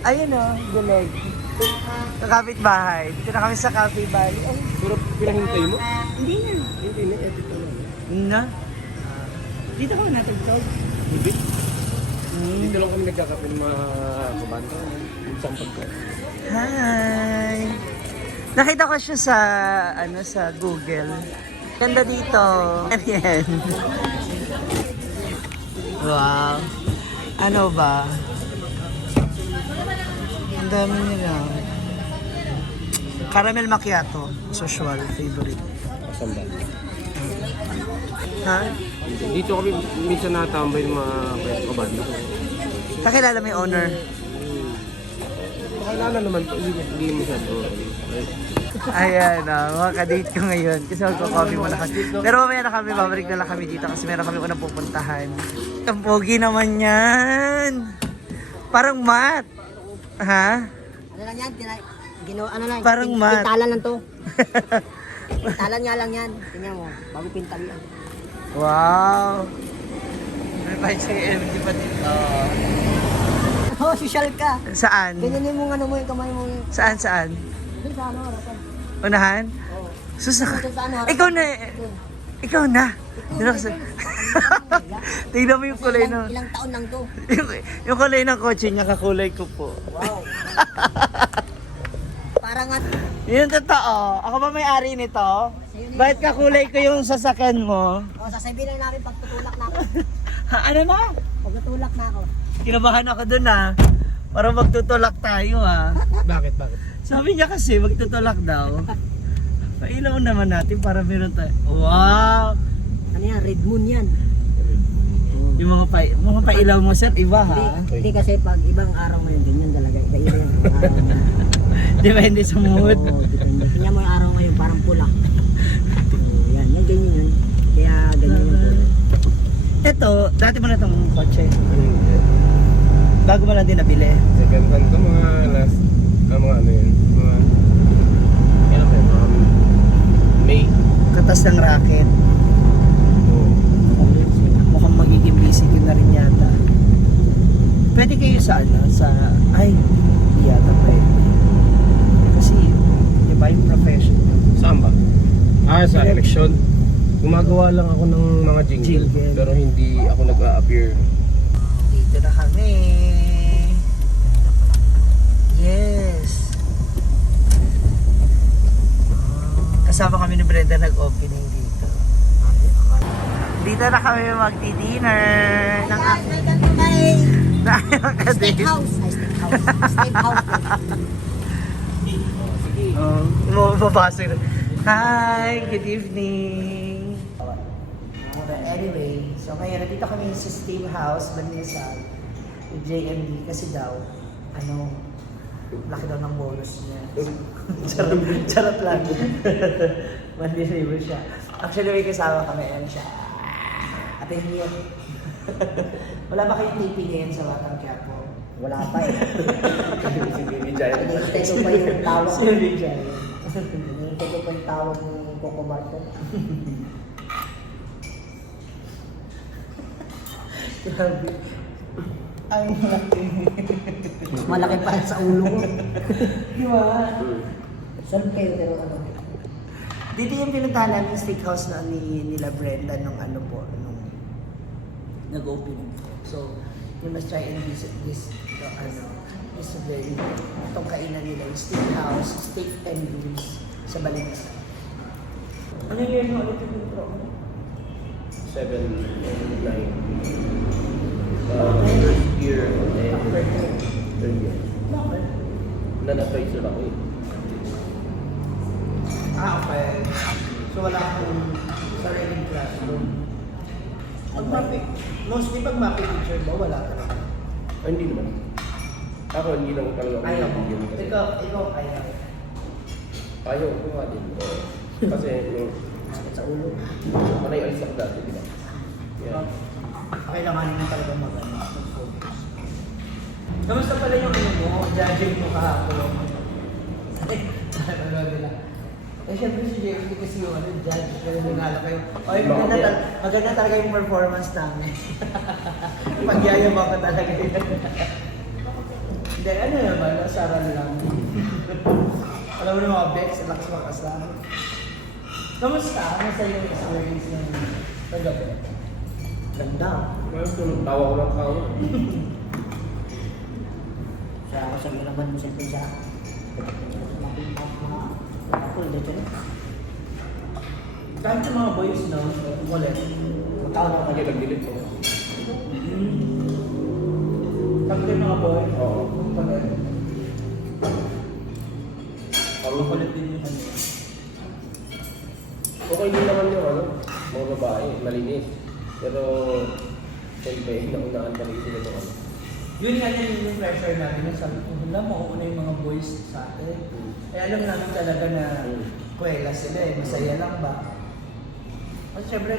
Ayun o, guleg. Kakapit bahay. Dito na kami sa Cafe Valley. Ay, Pero pinahintay mo? hindi na. Hindi na, edit na lang. Na? Dito ko natagtog. Hindi. Dito lang kami nagkakape ng mga kabanda. Yung sampag ko. Hi! Nakita ko siya sa, sa Google. Ganda dito. Ayan. Wow. Ano ba? Ang dami nila. Caramel macchiato. Usual, favorite. Saan ba? Ha? Dito kami minsan natambay ng mga kabanda. Kakilala mo yung owner? Pakilala naman po, hindi mo siya to. Ayan, mga ka-date ko ngayon. Kasi magko-coffee muna kami. Pero mamaya na kami, babalik na lang kami dito kasi meron kami unang pupuntahan. Ang pogi naman yan. Parang mat. Ha? Ano lang yan? Ano lang? Parang mat. Pintalan lang to. Pintalan nga lang yan. Tingnan mo, bago pintal yan. Wow. May pa siya MD pa dito. Oh, social ka. Saan? Ganyan yung ano mo, yung kamay mo. Saan? Doon sa ano, harapan. Unahan? Oo. Susak. Doon sa ano, harapan. Ikaw na. Ikaw na. Dito kasi. Tingnan mo yung kulay ng... Ilang taon lang to. yung kulay ng kotse niya, kakulay ko po. Wow. Parang nga. Yun totoo. Ako ba may-ari nito? Bakit kakulay ko yung sasakyan mo? O, sasabihin lang namin pag tutulak na ako. Ha, ano na? Pag tutulak na ako. Kinabahan ako dun ha. Parang magtutulak tayo ha. Bakit? Sabi niya kasi magtutulak daw. Pailaw naman natin para meron tayo. Wow! Ano yan? Red Moon yan. Yung mga pailaw mo sir, iba ha? Hindi kasi pag ibang araw ngayon, ganyan talaga. Iba yan. Depende sa mood. Oo, depende. Tingnan mo yung araw ngayon, parang pula. Yan, ganyan yan. Kaya ganyan yung pula. Ito, dati mo na itong kotse. Bago mo lang din nabili. Second hand to, mga last, mga ano yun, mga, kailan ba yun, mga May. Katas ng racket. Oo. Mukhang magiging busy din na rin yata. Pwede kayo sa ay, hindi yata pwede. Kasi, di ba yung profession nyo? Saan ba? Sa election. Gumagawa lang ako ng mga jingle, Jingle. pero hindi ako nag-a-appear. Dito na kami. Yes. Kasama kami ni Brenda nag-opening dito. Dito na kami magdi-dinner. Ng Steakhouse. Ay, steakhouse. Steakhouse. Oh, mababasa na. Hi, good evening. But anyway, so ngayon nandito kami sa Steakhouse, Banlisal, with JMD kasi daw, laki daw ng bonus niya. charot lang. Mandiribo siya. Actually, may kasama kami, siya. Ate Hiya. Wala ba kayong taping ngayon sa Batang Quiapo? Wala pa eh. Si Baby Giant. Hinihintay ko pa yung tawag. Si Baby Giant. Hinihintay ko pa yung tawag ni Coco Martin. Grabe. Ang malaki. Mas malaki pa sa ulo ko. Di ba? Saan kayo pero ano? Dito yung pinuntahan namin yung steakhouse na nila Brenda nung nung nag-opening. So, you must try and visit this, is very, itong kainan nila, yung steakhouse, steak and beans sa Balinasa. Ano yung ulit yung intro mo? 7 and 9. Year and third year. Bakit? Nana-tracer ako eh. Okay. So wala akong sariling classroom. Pag mapping, mostly pag mapping teacher mo, wala ka naman. Hindi naman. Ako hindi lang talaga ako Ayaw mo. nabigyan kasi. Ikaw ayaw. Ayaw ko nga din. Kasi yung Sa ulo. manay alis ako dati, di ba? Yeah. Kailanganin na talaga mag-focus. Kamusta pala yung mo? Judging mo kahapon. Ano nila? Eh syempre si JFD kasi yung judge. Kaya nangala kayo. Ay, maganda talaga yung performance namin. Pagyayabang ka talaga yun. Hindi, ano naman, nasaran lang. Alam mo na mga Bex, lakas makasama. Kamusta? Ano sa yung experience ng paggabi? Ganda. Mayroon tulog, tawa ko lang tawa. Kaya ako sabi naman mo sa siya. Ako, dito na. Kahit yung mga boys, no? Ulit. Matawag ako Kasi nag-delete ko. Kahit yung mga boy, Oo. ulit. Ang Ulit din yung kanila. okay din naman yung ano, mga babae, malinis. Pero, siyempre, naunaan pa rin sila ng ano. Yun nga yung pressure natin. Yung sabi ko, wala, mauuna yung mga boys sa atin. Eh, alam namin talaga na kwela sila eh. Masaya lang ba? At syempre,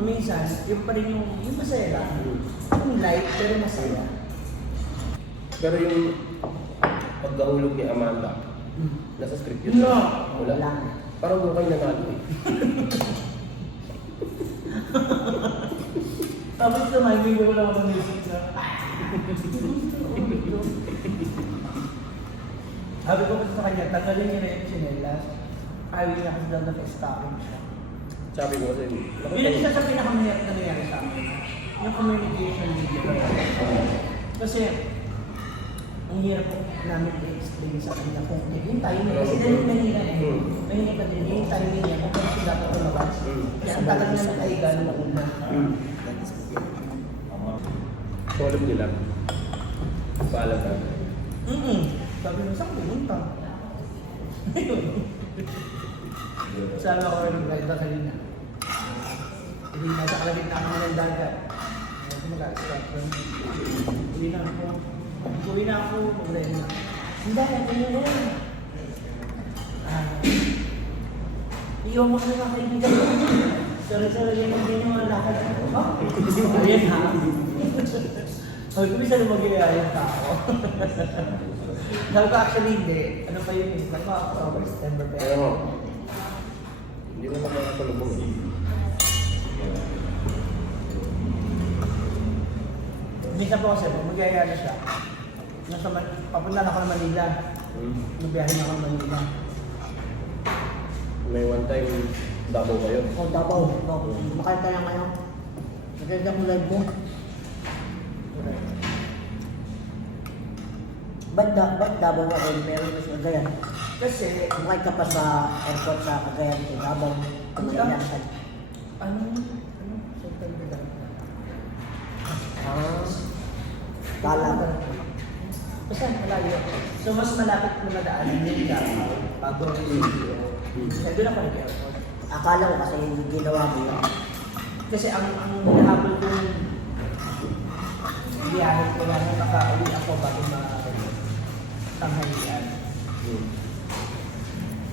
minsan, yung pa rin yung masaya lang. Yung light, pero masaya. Pero yung pagkahulog ni Amanda, nasa script yun. No. Wala. Wala. Parang doon kayo nanalo eh. Tapos naman, hindi ko lang ng music na. Sabi ko sa kanya, tanggalin niya na yung chinelas. Ayaw niya kasi daw naka-stocking siya. Sabi ko kasi, Yun ang isa sa pinakamahirap na nangyari sa amin. Yung communication video. Kasi, ang hirap po namin i-explain sa kanya kung yung timing. Kasi dahil mahina eh. Mahina pa din yung timing niya kung kung sila pa lumabas. Kaya ang tagal na nakahiga na una. so alam nila. Paalam ka. Sabi mo, saan pumunta? Sabi ako rin ng na kanina. Hindi nasa kalagit na ako ng dagat. Ako mag-start from. Uwi na ako. Uwi na ako. Problema na. Hindi, ano yun? Iyon mo kami mga kaibigan ko. Sorry, yan hindi nyo mga lakad. Oh? Ayan ha? Sabi ko, bisa lumagaya yung tao. Sabi ko, actually hindi. Ano pa yun eh? October, September pa Kaya mo, hindi mo naman nakatulubong eh. Minsan po kasi, pag magyaya na siya, papunta na ako ng Manila. Nabiyahin ako ng Manila. May one time, Davao kayo. O, Davao. Makita lang kayo. Maganda mo live mo. Ba't Davao nga rin? Meron na siya Cagayan. Kasi, Kumakit ka pa sa airport sa Cagayan. Sa Davao. Kumakit ka. ano, September lang. Kala. Basta malayo ako. So, mas malapit na madaanan yung Davao. Bago ang studio. Kaya doon ako nag-airport. Akala ko kasi ginawa mo yun. Kasi ang nahabol ko yung biyahe ko lang na makauwi ako bago tanghalian.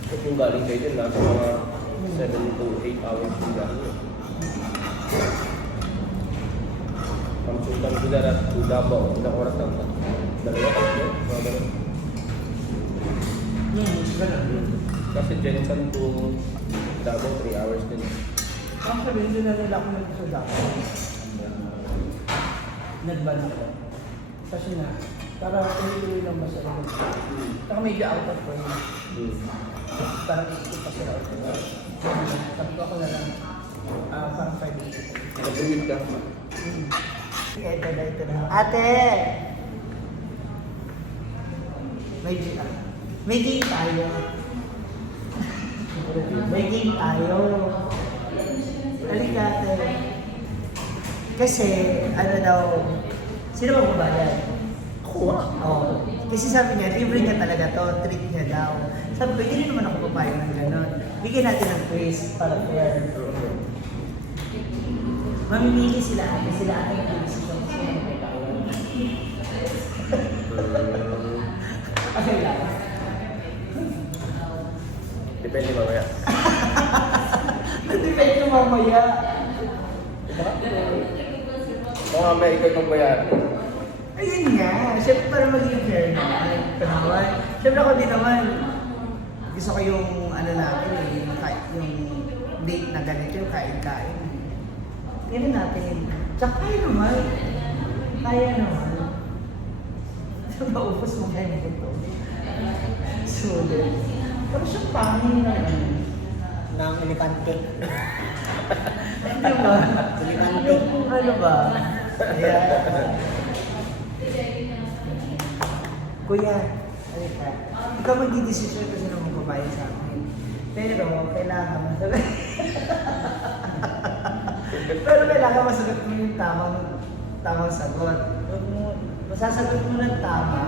At yung galing kayo din, nasa mga 7 to 8 hours yung galing. From Sultan Kudarat to Davao, ilang oras lang ba? Dalawa kasi, mga ganun. Ganun. Kasi Jensen to Davao, 3 hours din. Ang sabihin doon na nila ako sa Davao. Nag-ban ako. Kasi na, para tuloy-tuloy lang ba sa labas. Saka medyo out of point. Parang isip pa sila out of point. Sabi ko ako na lang, parang 5 days. Nag-uwid ka. Ito na. Ate! May game tayo. May game tayo. Halika ate. Kasi, ano daw, sino ba magbabayad? Ako. Oo. Kasi sabi niya, libre niya talaga to, treat niya daw. Sabi ko, hindi naman ako papayag ng gano'n. Bigyan natin ng quiz para fair. Mamimili sila ate yung decision kasi may tawag. Okay lang. Depende mamaya. Depende mamaya. Kung mamaya ikaw itong bayaran. Ayun nga. Siyempre para maging fair naman. Siyempre ako din naman. Gusto ko yung ano natin yung date na ganito, yung kain-kain. Ganun natin. Tsaka kaya naman. Kaya naman. Maupos mo kayo mo ito. Sulit. Pero siya pangin na Ng elepante. Hindi ba? Elepante. Yung ano ba? Ayan. Kuya, halika. Ikaw magdidesisyon kasi nung magbabayad sa akin. Pero kailangan masagot. Pero kailangan masagot mo yung tamang sagot. Huwag mo, masasagot mo ng tama,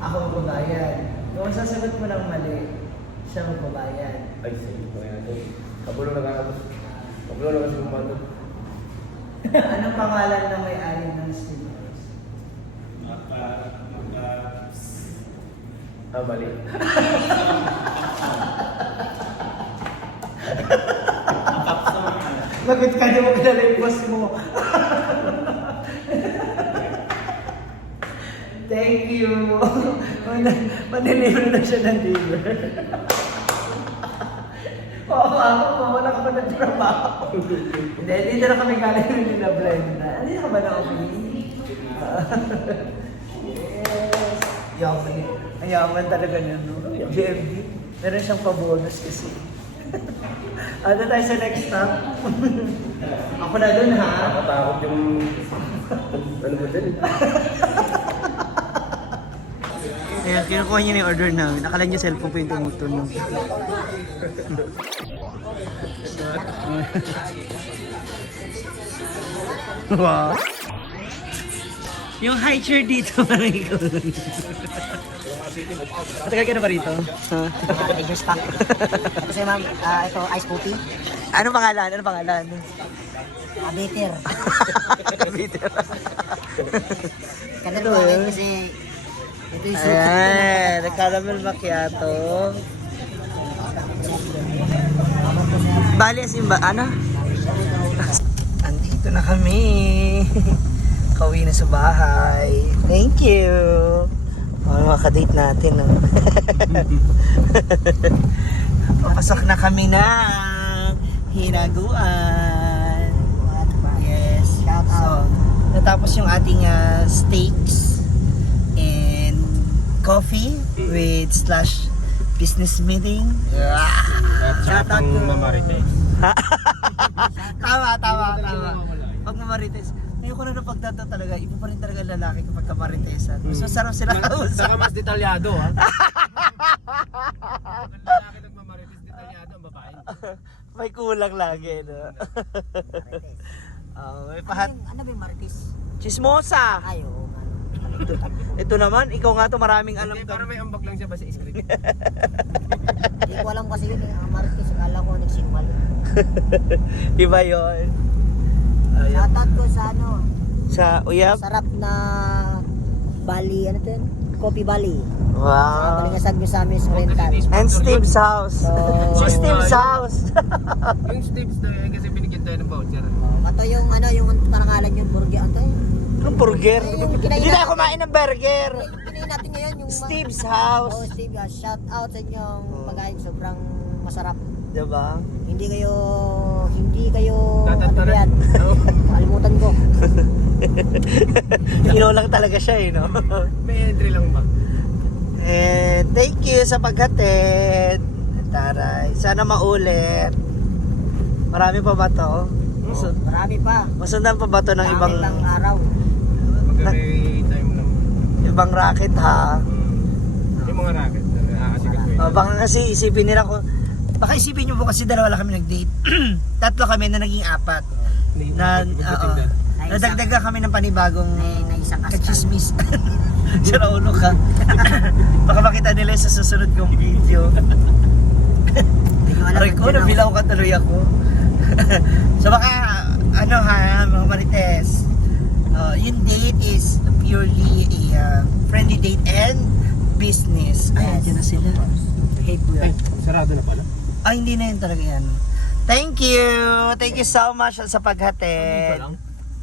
ako magbabayad. Kung masasagot mo ng mali, siya magbabayad. Ay, sige po yan. Kabulo na kakabot. Kabulo na kasi kumato. Anong pangalan ng may-ari ng Steamhouse? Ah, mali. Bakit ka di mo kilala yung boss mo? Thank you. Manilibre na siya ng dealer. Oo, ako, wala ka pa ng trabaho. Hindi, dito na kami galing nila Brenda. Hindi na ka ba na-opening? Yes. Yaman. Ang yaman talaga niya, no? GMD. Meron siyang pa-bonus kasi. Ano tayo sa next stop? Ako na dun, ha? Nakatakot yung... Ano ba dyan? Kaya kinukuha niya na yung order namin. Nakala niya cellphone ko yung tumutunog. Wow. Yung high chair dito, parang ikaw. Matagal ka na ba rito? Ha? Major stock. Kasi ma'am, ito ice coffee. Anong pangalan? Anong pangalan? Bitter. Bitter. Kanda po kasi ito yung soup. Ayan, caramel macchiato. Bali, asin ba? Ano? Andito na kami. Kauwi na sa bahay. Thank you. Mga kadate natin. No? Papasok na kami ng hinaguan. Yes. So, natapos yung ating steaks and coffee with slash business meeting. Shout out to Mamarites. Tama. Pag mamarites. Ngayon ko na napagdata talaga, iba pa rin talaga lalaki kapag kamaritesan. Mas masarap sila kausap. Saka mas detalyado, ha? Ang lalaki nagmamarites, detalyado ang babae. May kulang lagi, no? May pahat. Ano ba yung marites? Chismosa! Ay, oo nga. Ito naman, ikaw nga to maraming alam Hindi, ka. parang may ambag lang siya ba sa script? Hindi ko alam kasi yun. Ang marites, akala ko nagsinwal. Iba yun. Ayun. Shoutout ko sa ano, Sa uyap? sarap na Bali, ano to yun? Coffee Bali. Wow. Kalingasag nyo sa amin sa rental. And Steve's house. So, Si Steve's house. Yung Steve's na yun kasi binigyan tayo ng voucher. Ito yung ano, yung parangalan yung burger. Ano yun? Anong burger? Yung kinain Hindi na natin. ako kumain ng burger. Yung kinain natin ngayon, yung... Steve's Oh, house. Steve, shout out sa inyong pagkain. Sobrang masarap. Diba? Hindi kayo ano ba Tatantanan. yan? Oo. Kalimutan ko. Ino lang talaga siya eh, no? May entry lang ba? And thank you sa paghatid. Taray. Sana maulit. Marami pa ba to? Marami pa. Masundan pa ba to ng ibang Ibang araw. Magka-may time lang. ibang racket ha? Yung mga racket na aasikat ko yun. Baka kasi isipin nila ko, baka isipin nyo po kasi dalawa lang kami nag-date. Tatlo kami na naging apat. Na, nadagdaga kami ng panibagong Na isang askal. kachismis. Sira ulo ka. Baka makita nila sa susunod kong video. Hindi ko alam. Aray ko, nabilaw ka tuloy ako. So baka, ano ha, mga marites, yung date is purely a friendly date and business. Ay, Yes. dyan na sila. Hate mo Ay, sarado na pala. Ay, hindi na yun talaga yan. Thank you! Thank you so much sa paghatid.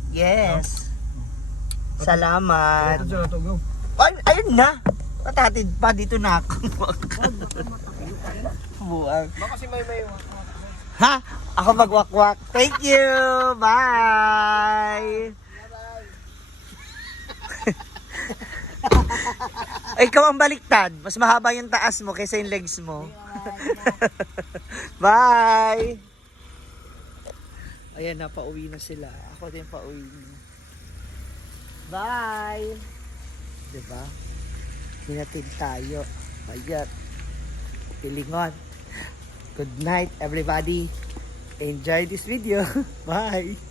Yes. Salamat. Ito, go. Ay, ayun na. Patatid pa, dito na ako. Buang. Baka kasi may Ha? Ako magwakwak. Thank you! Bye! Ay, ikaw ang baliktad. Mas mahaba yung taas mo kaysa yung legs mo. Bye! Ayan na, pauwi na sila. Ako din pauwi na. Bye! Diba? Hinatid tayo. Ayan. Pilingon. Good night, everybody. Enjoy this video. Bye!